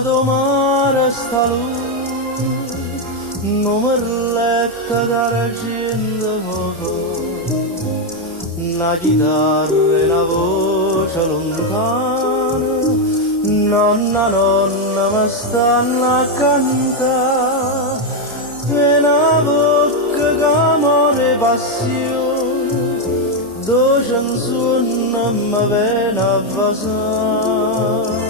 domare sta lui, non mi letta d'argento una chitarra e una voce lontana, nonna, nonna mi stanno a cantare, e una bocca che amore e passione, due canzoni mi viene a vasare.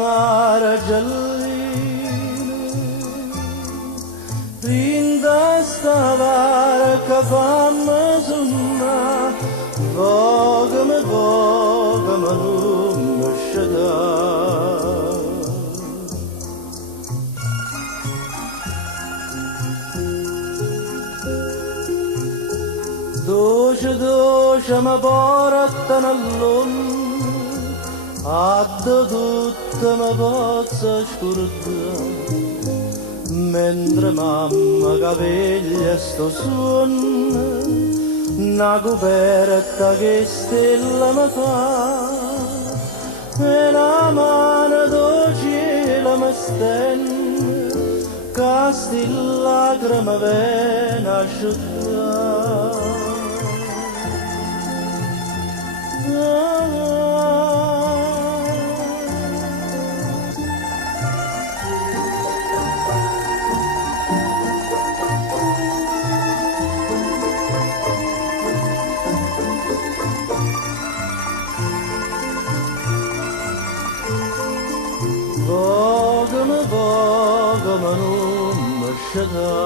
Mare Giallino, rinda sta barca fammi sonna, vogami, non mi scedà. Doce, doce mi portano all'onda, addo tutta mi pozza scordare, mentre mamma capiglia sto sonno, una coperta che stella mi fa, e la mano do cielo mi stende, che sti lacrime viene a asciugare. Vogami, non mi scedà.